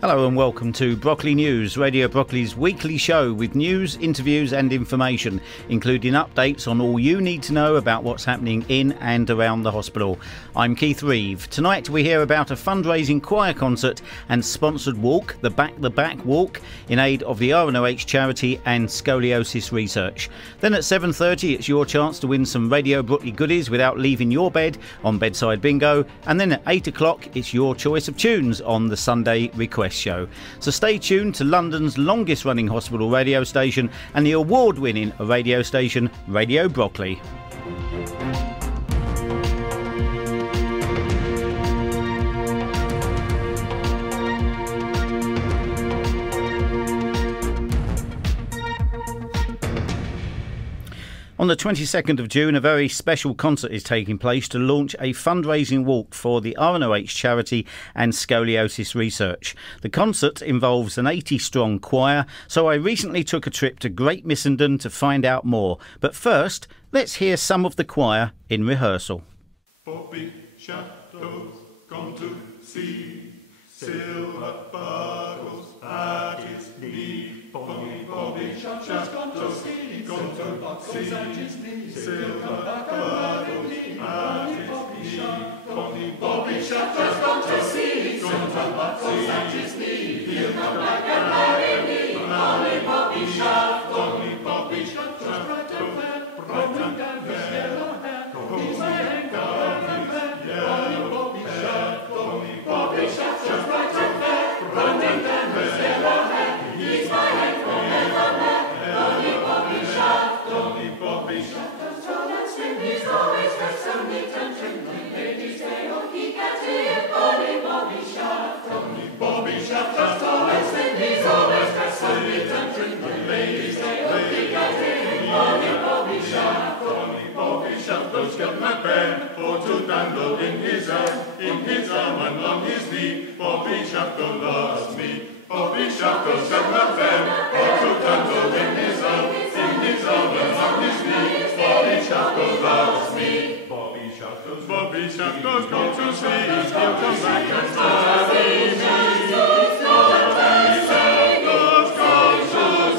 Hello and welcome to Brockley News, Radio Brockley's weekly show with news, interviews and information, including updates on all you need to know about what's happening in and around the hospital. I'm Keith Reeve. Tonight we hear about a fundraising choir concert and sponsored walk, the Backwalk, in aid of the RNOH Charity and Scoliosis research. Then at 7:30 it's your chance to win some Radio Brockley goodies without leaving your bed on Bedside Bingo, and then at 8 o'clock it's your choice of tunes on the Sunday Request Show. So stay tuned to London's longest running hospital radio station and the award-winning radio station Radio Brockley. On the 22nd of June, a very special concert is taking place to launch a fundraising walk for the RNOH Charity and Scoliosis research. The concert involves an 80-strong choir, so I recently took a trip to Great Missenden to find out more. But first, let's hear some of the choir in rehearsal. Bobby shadows gone to see, silver buckles at his knee. Bobby shadows gone to see, at his knee, silver buckles at his knee. Bobby shadows gone to see, silver buckles at his knee. He'll come back and marry me. Bobby shadows, Bobby shadows, bright and fair, rolling down his yellow hair. He's my anchor and fair. Bobby shadows, bright and fair, rolling down his yellow hair. He's my anchor evermore. Bobby shadows, tall and slim, he's always dressed so neat and trim. When ladies say, oh, he can see it. Bobby shadows, tall and slim, he's always dressed so neat and trim. When ladies say, oh, he can see it. Bobby shadows got my pen for to dangle in his arm and on his knee. Bobby shadows loves me. Bobby shadows got my pen for to dangle in his arm and on his knee. Bobby shadows loves me. Bobby shadows come to see. He'll come back and marry me. Bobby shadows come to see.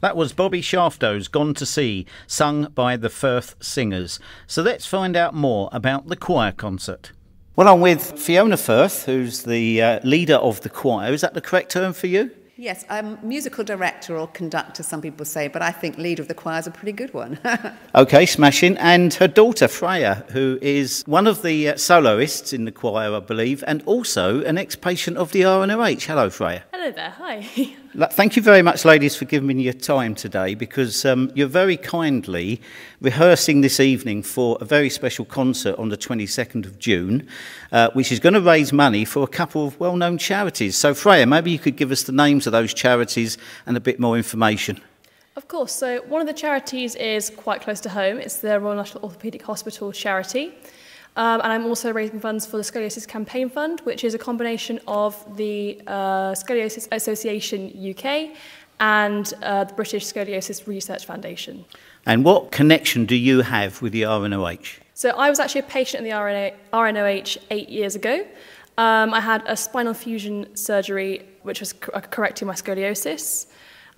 That was Bobby Shafto's Gone to Sea, sung by the Firth Singers. So let's find out more about the choir concert. Well, I'm with Fiona Firth, who's the leader of the choir. Is that the correct term for you? Yes, I'm musical director or conductor, some people say, but I think leader of the choir is a pretty good one. OK, smashing. And her daughter, Freya, who is one of the soloists in the choir, I believe, and also an ex-patient of the RNOH. Hello, Freya. Hello there, hi. Thank you very much, ladies, for giving me your time today, because you're very kindly rehearsing this evening for a very special concert on the 22nd of June, which is going to raise money for a couple of well-known charities. So, Freya, maybe you could give us the names of those charities and a bit more information. Of course, so one of the charities is quite close to home. It's the Royal National Orthopaedic Hospital charity. And I'm also raising funds for the Scoliosis Campaign Fund, which is a combination of the Scoliosis Association UK and the British Scoliosis Research Foundation. And what connection do you have with the RNOH? So I was actually a patient in the RNOH 8 years ago. I had a spinal fusion surgery, which was correcting my scoliosis.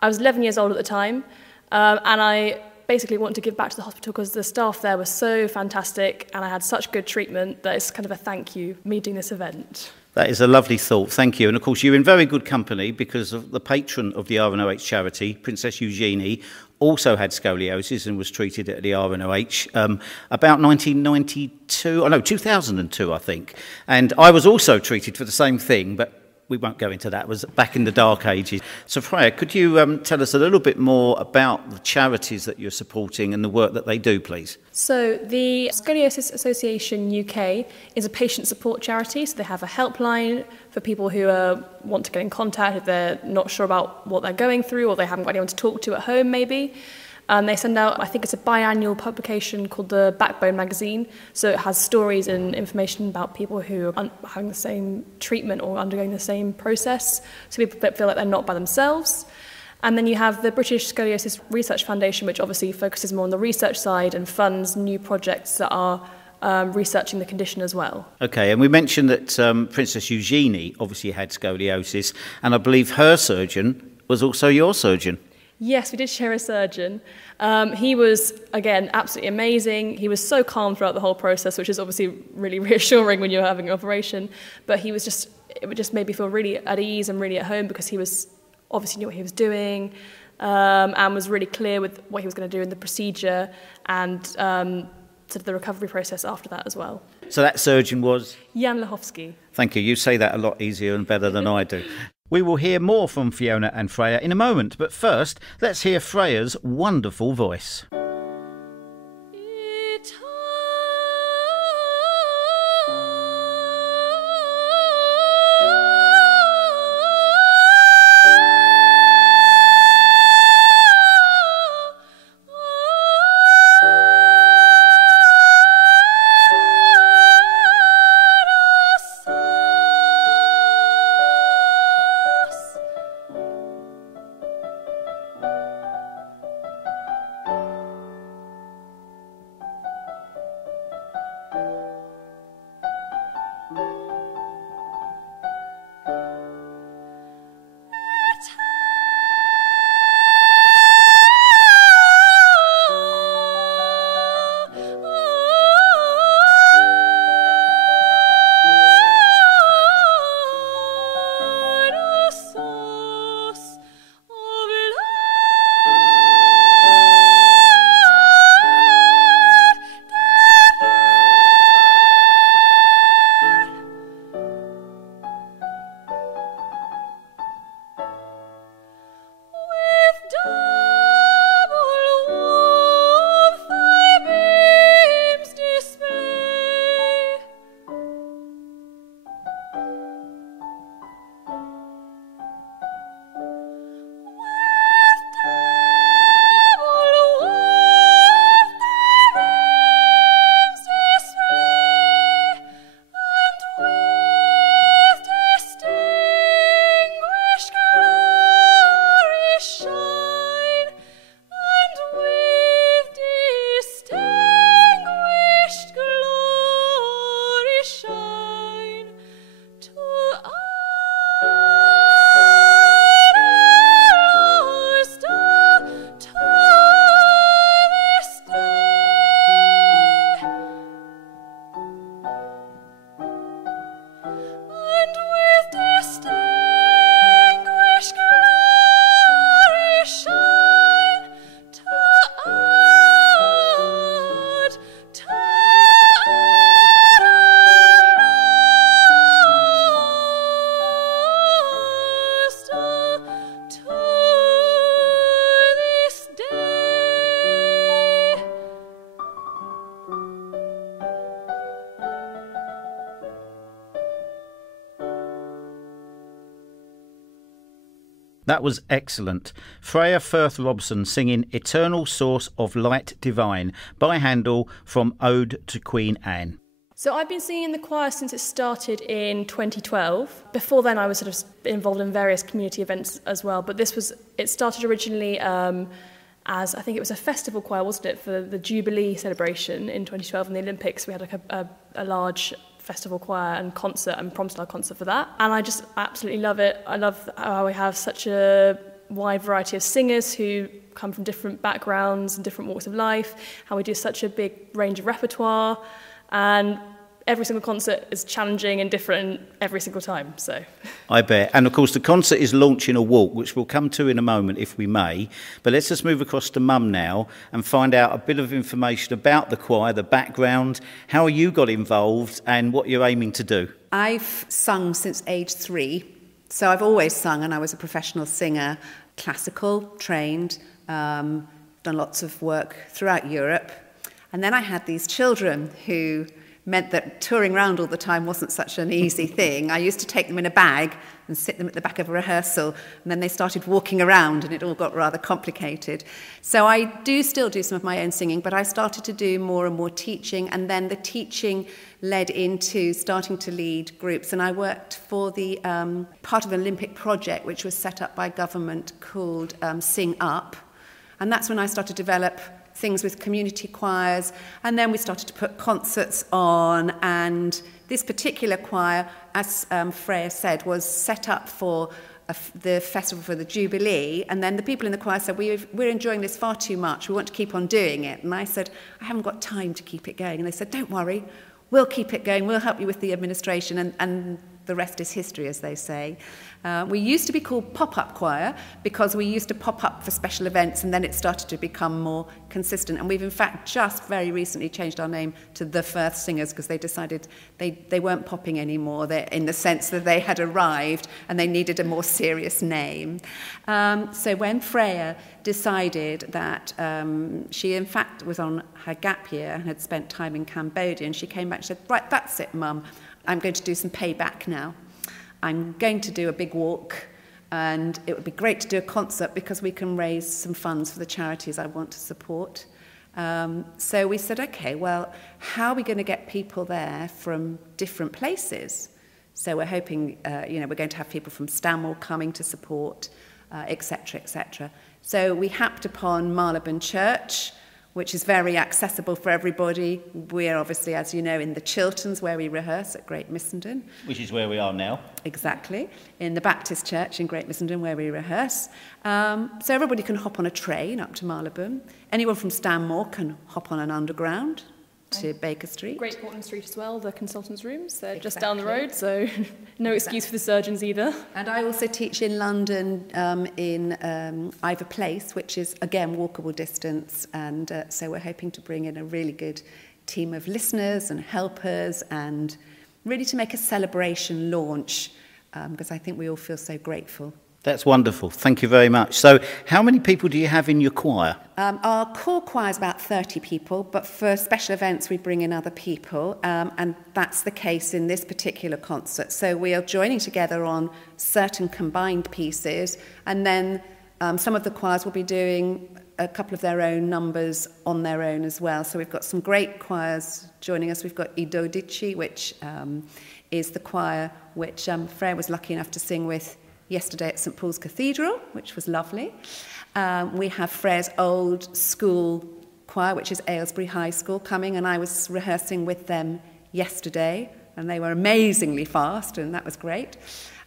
I was 11 years old at the time, and I basically wanted to give back to the hospital because the staff there were so fantastic and I had such good treatment that it's kind of a thank you, me doing this event. That is a lovely thought, thank you. And of course you're in very good company because of the patron of the RNOH charity, Princess Eugenie, also had scoliosis and was treated at the RNOH about 2002, I think. And I was also treated for the same thing, but we won't go into that. It was back in the dark ages. So, Freya, could you tell us a little bit more about the charities that you're supporting and the work that they do, please? So the Scoliosis Association UK is a patient support charity. So they have a helpline for people who want to get in contact if they're not sure about what they're going through or they haven't got anyone to talk to at home maybe. They send out, I think it's a biannual publication called the Backbone magazine. So it has stories and information about people who are having the same treatment or undergoing the same process. So people that feel like they're not by themselves. And then you have the British Scoliosis Research Foundation, which obviously focuses more on the research side and funds new projects that are researching the condition as well. Okay, and we mentioned that Princess Eugenie obviously had scoliosis, and I believe her surgeon was also your surgeon. Yes, we did share a surgeon. He was, again, absolutely amazing. He was so calm throughout the whole process, which is obviously really reassuring when you're having an operation. But it just made me feel really at ease and really at home because he was obviously knew what he was doing and was really clear with what he was going to do in the procedure and sort of the recovery process after that as well. So that surgeon was? Jan Lechowski. Thank you. You say that a lot easier and better than I do. We will hear more from Fiona and Freya in a moment, but first, let's hear Freya's wonderful voice. That was excellent. Freya Firth Robson singing Eternal Source of Light Divine by Handel from Ode to Queen Anne. So I've been singing in the choir since it started in 2012. Before then I was sort of involved in various community events as well, but it started originally as, I think it was a festival choir, wasn't it, for the Jubilee celebration in 2012 in the Olympics. We had like a large festival choir and concert and prom-style concert for that. And I just absolutely love it. I love how we have such a wide variety of singers who come from different backgrounds and different walks of life, how we do such a big range of repertoire, and every single concert is challenging and different every single time. So I bet. And of course the concert is launching a walk, which we'll come to in a moment if we may. But let's just move across to Mum now and find out a bit of information about the choir, the background, how you got involved and what you're aiming to do. I've sung since age 3. So I've always sung, and I was a professional singer, classical, trained, done lots of work throughout Europe. And then I had these children who meant that touring around all the time wasn't such an easy thing. I used to take them in a bag and sit them at the back of a rehearsal, and then they started walking around, and it all got rather complicated. So I do still do some of my own singing, but I started to do more and more teaching, and then the teaching led into starting to lead groups. And I worked for the part of the Olympic project, which was set up by government called Sing Up. And that's when I started to develop things with community choirs, and then we started to put concerts on. And this particular choir, as Freya said, was set up for the festival for the Jubilee, and then the people in the choir said, we're enjoying this far too much, we want to keep on doing it. And I said, I haven't got time to keep it going. And they said, don't worry, we'll keep it going, we'll help you with the administration, and the rest is history, as they say. We used to be called pop-up choir because we used to pop up for special events, and then it started to become more consistent. And we've in fact just very recently changed our name to the Firth Singers because they decided they weren't popping anymore, in the sense that they had arrived and they needed a more serious name. So when Freya decided that she in fact was on her gap year and had spent time in Cambodia, and she came back and said, right, that's it, Mum. I'm going to do some payback now. I'm going to do a big walk, and it would be great to do a concert because we can raise some funds for the charities I want to support. So we said, okay, well, how are we going to get people there from different places? So we're hoping, we're going to have people from Stanmore coming to support, etc., etc. So we happed upon Marylebone Church, which is very accessible for everybody. We're obviously, as you know, in the Chilterns, where we rehearse at Great Missenden. Which is where we are now. Exactly. In the Baptist Church in Great Missenden, where we rehearse. So everybody can hop on a train up to Marylebone. Anyone from Stanmore can hop on an underground to Baker Street. Great Portland Street as well, the consultants' rooms. They're just down the road, so no excuse for the surgeons either. And I also teach in London in Ivor Place, which is, again, walkable distance. And so we're hoping to bring in a really good team of listeners and helpers, and really to make a celebration launch, because I think we all feel so grateful. That's wonderful. Thank you very much. So how many people do you have in your choir? Our core choir is about 30 people, but for special events we bring in other people, and that's the case in this particular concert. So we are joining together on certain combined pieces, and then some of the choirs will be doing a couple of their own numbers on their own as well. So we've got some great choirs joining us. We've got Idodici, which is the choir which Freya was lucky enough to sing with yesterday at St Paul's Cathedral, which was lovely. We have Freya's old school choir, which is Aylesbury High School, coming, and I was rehearsing with them yesterday, and they were amazingly fast, and that was great.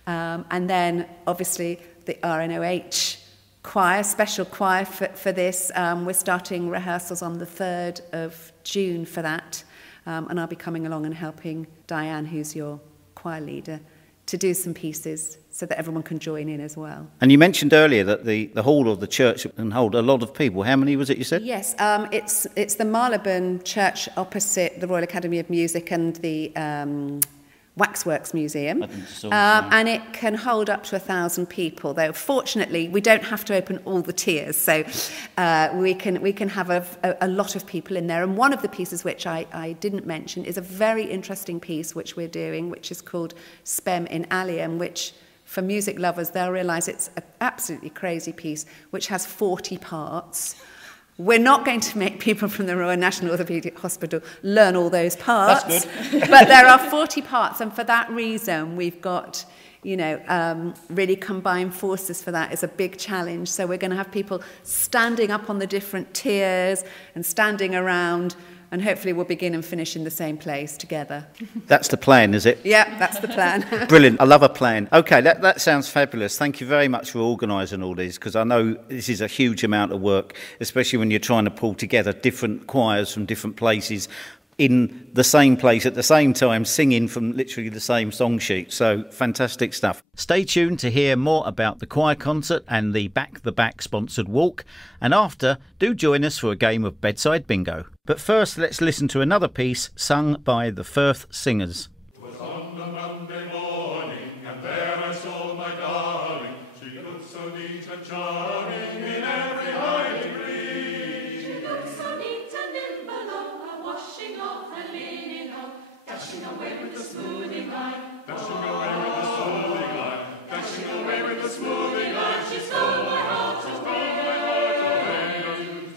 And then, obviously, the RNOH choir, special choir for this. We're starting rehearsals on the 3rd of June for that, and I'll be coming along and helping Diane, who's your choir leader, to do some pieces so that everyone can join in as well. And you mentioned earlier that the hall of the church can hold a lot of people. How many was it you said? Yes, it's the Marylebone Church opposite the Royal Academy of Music and the Waxworks Museum, and it can hold up to 1,000 people, though fortunately we don't have to open all the tiers, so we can have a lot of people in there. And one of the pieces which I didn't mention is a very interesting piece which we're doing, which is called Spem in Alium, which for music lovers they'll realise it's an absolutely crazy piece which has 40 parts. We're not going to make people from the Royal National Orthopaedic Hospital learn all those parts. That's good. But there are 40 parts, and for that reason, we've got, really combined forces for that. Is a big challenge. So we're going to have people standing up on the different tiers and standing around, and hopefully we'll begin and finish in the same place together. That's the plan, is it? Yeah, that's the plan. Brilliant. I love a plan. OK, that sounds fabulous. Thank you very much for organising all these, because I know this is a huge amount of work, especially when you're trying to pull together different choirs from different places in the same place at the same time, singing from literally the same song sheet. So fantastic stuff. Stay tuned to hear more about the choir concert and the Back the Back sponsored walk. And after, do join us for a game of bedside bingo. But first, let's listen to another piece sung by the Firth Singers. It was on a Monday morning, and there I saw my and charming in every high degree. She looks so neat and nimble, oh, a washing off her linen, oh, dashing away with the smoothing line. Dashing away with the smoothing line, dashing away with the smoothing line. She stole my heart, she stole my heart away.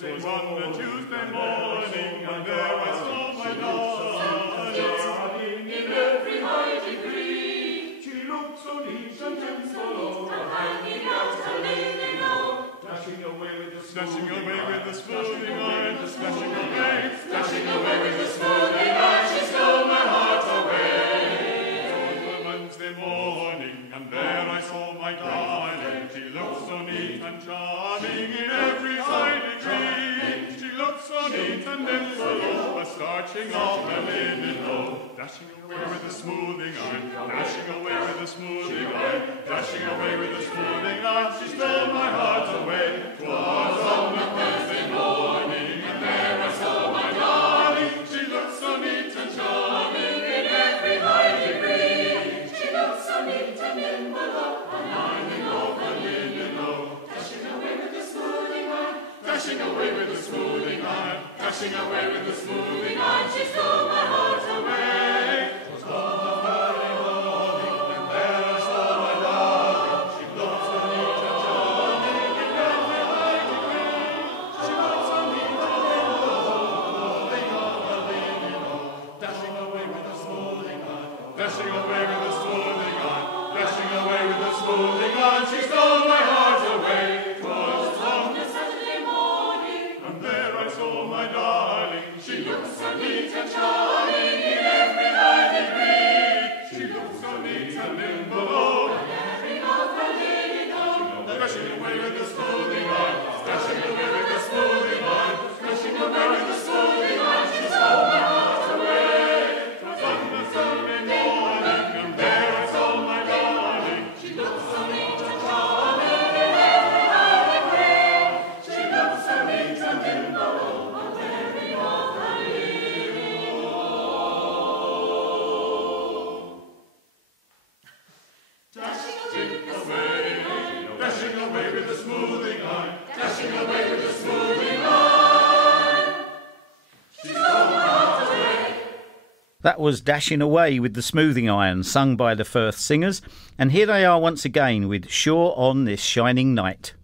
It was on a Tuesday morning, and there I saw my darling In every high degree, She looked so neat and dimple, oh, hanging out her linen, oh, dashing away with the smoothing line, dashing away with the smoothing line. She stole my heart away. It was Wednesday morning, and there I saw my darling. She looked so neat and charming in every high degree. She looked so neat and nimble, oh, a starching off her linen, oh, dashing away with the smoothing line, dashing away with the smoothing line, dashing away with the smoothing line. She stole my heart away. 'Twas on a Thursday morning, and there I saw my darling. She looked so neat and charming in every high degree. she looks so neat and nimble, oh, a lining off her linen, oh, dashing away with the smoothing line. Dashing away with the smoothing line, dashing away with the smoothing line. She stole my heart away. 'Twas on a Friday morning, and there I saw my darling. She looked so neat and charming in every high degree. She looked so neat and nimble, holding on her linen, oh, dashing away with the smoothing line, dashing away with the smoothing line, dashing away with the smoothing line. She stole my heart away. 'Twas on A Saturday morning, and there I saw my darling. She looked so neat and charming in every high degree. She looked so neat and nimble, oh, wearing off her linen, oh, dashing away with the smoothing line, dashing away with the smoothing line, dashing away with the smoothing line. She stole my heart away. 'Twas on a Sunday morning, and there I saw my darling. She looked so neat and charming in every high degree. She looked so neat and nimble, oh, wearing off her linen, dashing away with the smoothing line. dashing away with the smoothing line, dashing away with the smoothing line. She stole my heart away. That was Dashing Away with the Smoothing Iron, sung by the Firth Singers. And here they are once again with Sure on This Shining Night.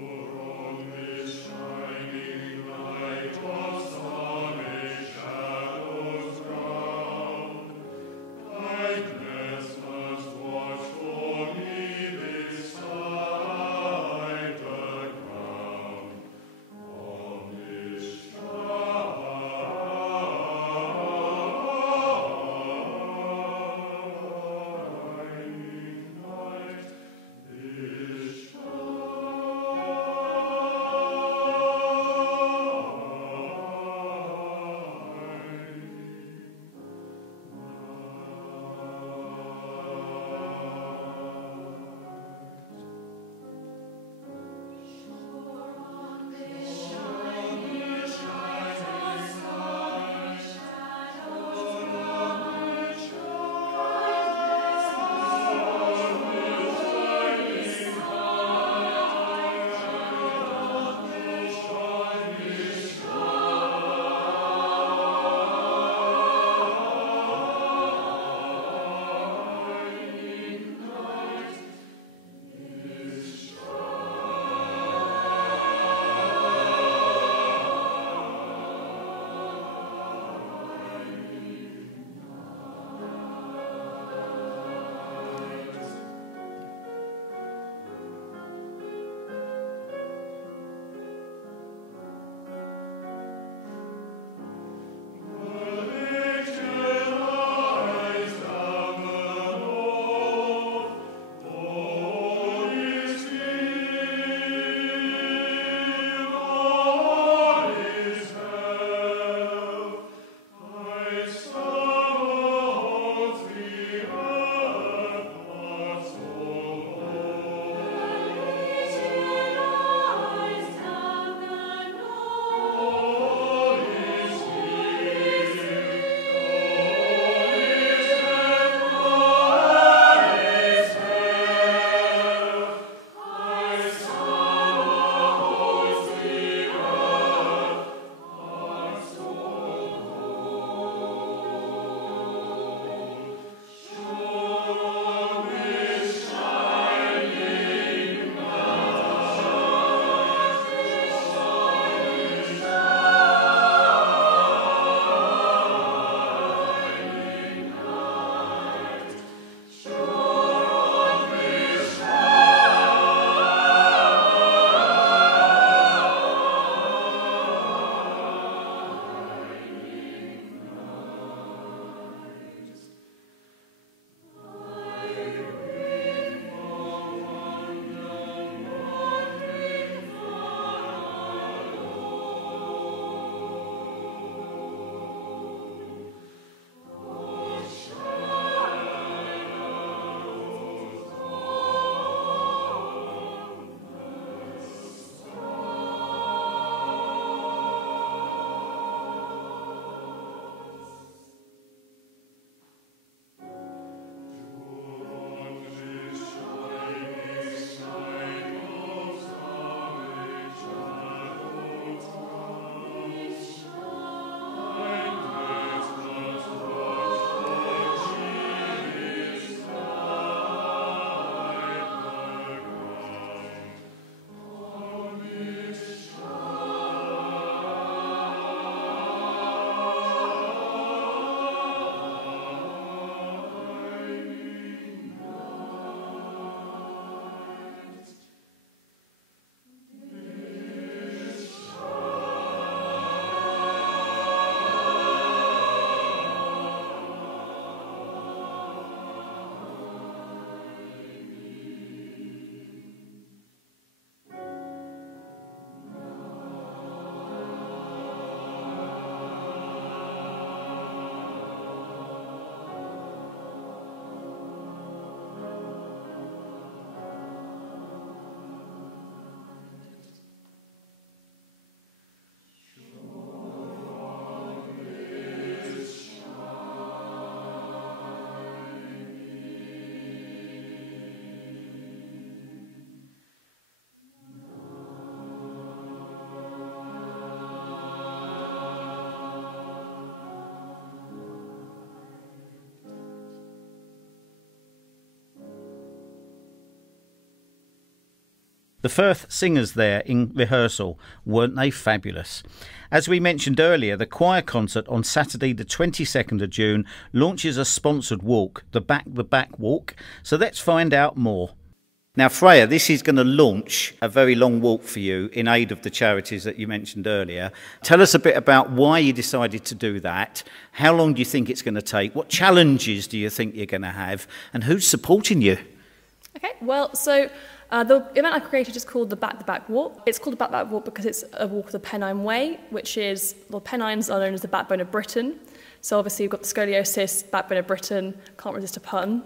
On this shining light of sunny shadows ground, I guess must The Firth Singers there in rehearsal, weren't they fabulous? As we mentioned earlier, the choir concert on Saturday the 22nd of June launches a sponsored walk, the Backwalk, so let's find out more. Now, Freya, this is going to launch a very long walk for you in aid of the charities that you mentioned earlier. Tell us a bit about why you decided to do that. How long do you think it's going to take? What challenges do you think you're going to have? And who's supporting you? Okay, well, so the event I created is called the Backwalk. It's called the Backwalk because it's a walk of the Pennine Way, which is, the Pennines are known as the backbone of Britain. So obviously you've got the scoliosis, backbone of Britain, can't resist a pun.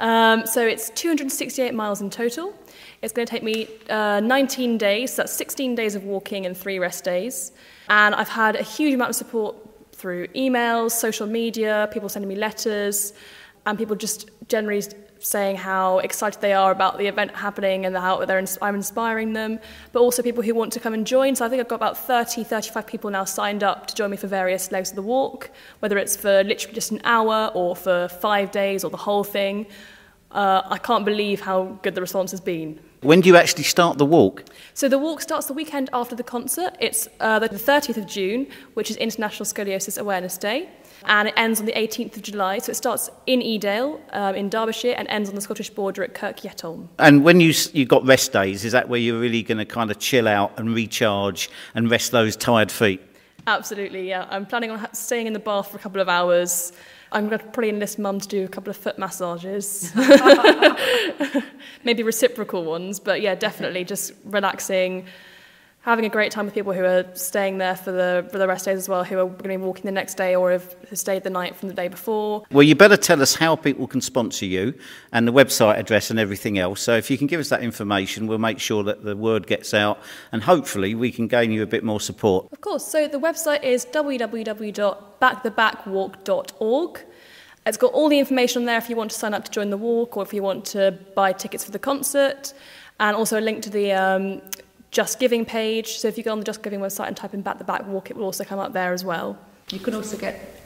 So it's 268 miles in total. It's going to take me 19 days, so that's 16 days of walking and 3 rest days. And I've had a huge amount of support through emails, social media, people sending me letters, and people just generally saying how excited they are about the event happening and how I'm inspiring them, but also people who want to come and join. So I think I've got about 35 people now signed up to join me for various legs of the walk, whether it's for literally just an hour or for 5 days or the whole thing. I can't believe how good the response has been. When do you actually start the walk? So the walk starts the weekend after the concert. It's the 30th of June, which is International Scoliosis Awareness Day. And it ends on the 18th of July. So it starts in Edale, in Derbyshire, and ends on the Scottish border at Kirk Yetholm. And when you got rest days, is that where you're really going to kind of chill out and recharge and rest those tired feet? Absolutely, yeah. I'm planning on staying in the bath for a couple of hours. I'm going to probably enlist Mum to do a couple of foot massages. Maybe reciprocal ones, but yeah, definitely just relaxing, having a great time with people who are staying there for the rest days as well, who are going to be walking the next day or have stayed the night from the day before. Well, you better tell us how people can sponsor you and the website address and everything else. So if you can give us that information, we'll make sure that the word gets out and hopefully we can gain you a bit more support. Of course. So the website is www.backthebackwalk.org. It's got all the information on there if you want to sign up to join the walk or if you want to buy tickets for the concert, and also a link to the Just Giving page. So if you go on the Just Giving website and type in Back the Backwalk, it will also come up there as well. You can also get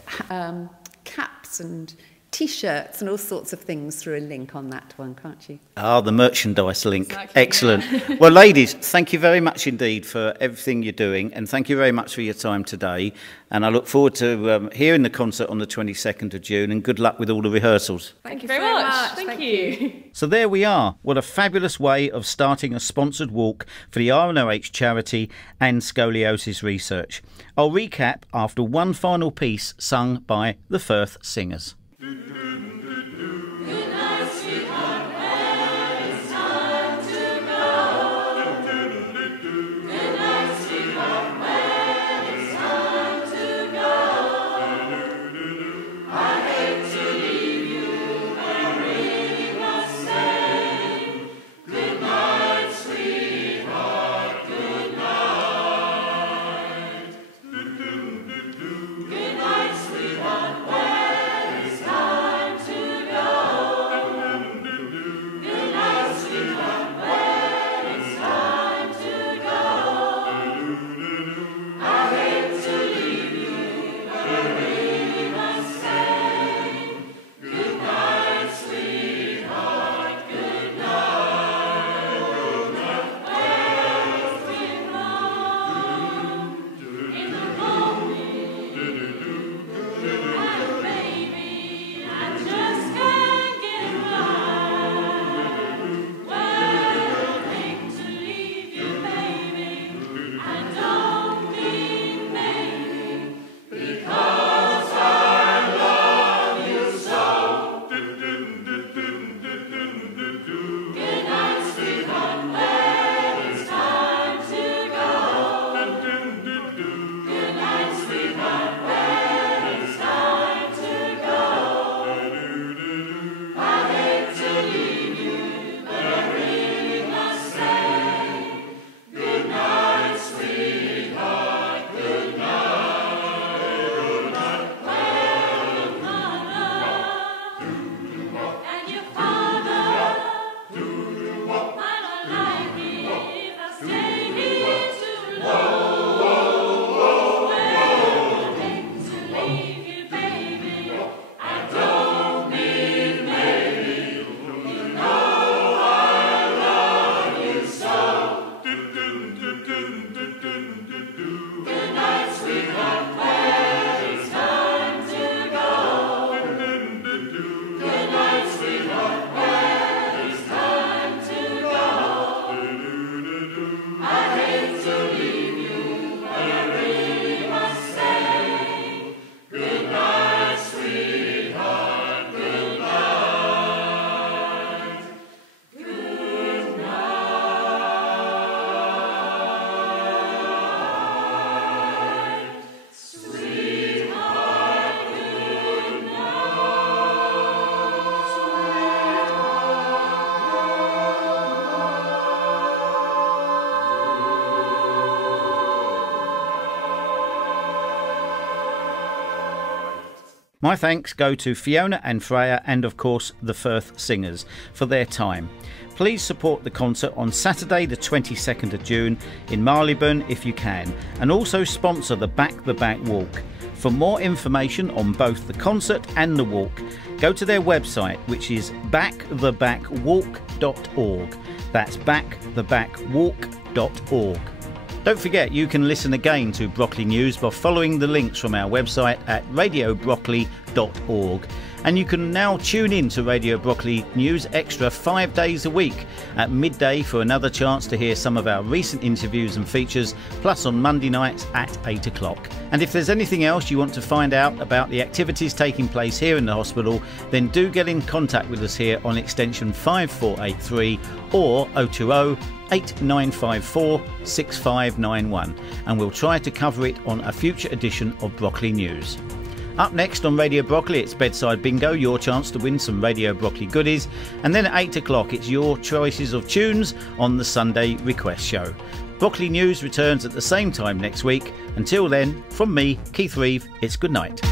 caps and T-shirts and all sorts of things through a link on that one, can't you? Ah, the merchandise link. Exactly, Excellent. yeah. Well, ladies, thank you very much indeed for everything you're doing, and thank you very much for your time today. And I look forward to hearing the concert on the 22nd of June, and good luck with all the rehearsals. Thank you very much. Thank you. So there we are. What a fabulous way of starting a sponsored walk for the RNOH Charity and Scoliosis Research. I'll recap after one final piece sung by the Firth Singers. My thanks go to Fiona and Freya and of course the Firth Singers for their time. Please support the concert on Saturday the 22nd of June in Marylebone if you can, and also sponsor the Backwalk. For more information on both the concert and the walk, go to their website, which is backthebackwalk.org. That's backthebackwalk.org. Don't forget you can listen again to Brockley News by following the links from our website at radiobroccoli.org. And you can now tune in to Radio Brockley News Extra 5 days a week at midday for another chance to hear some of our recent interviews and features, plus on Monday nights at 8 o'clock. And if there's anything else you want to find out about the activities taking place here in the hospital, then do get in contact with us here on extension 5483 or 020 8954 6591, and we'll try to cover it on a future edition of Brockley News. Up next on Radio Brockley, it's Bedside Bingo, your chance to win some Radio Brockley goodies. And then at 8 o'clock, it's your choices of tunes on the Sunday Request Show. Brockley News returns at the same time next week. Until then, from me, Keith Reeve, it's good night.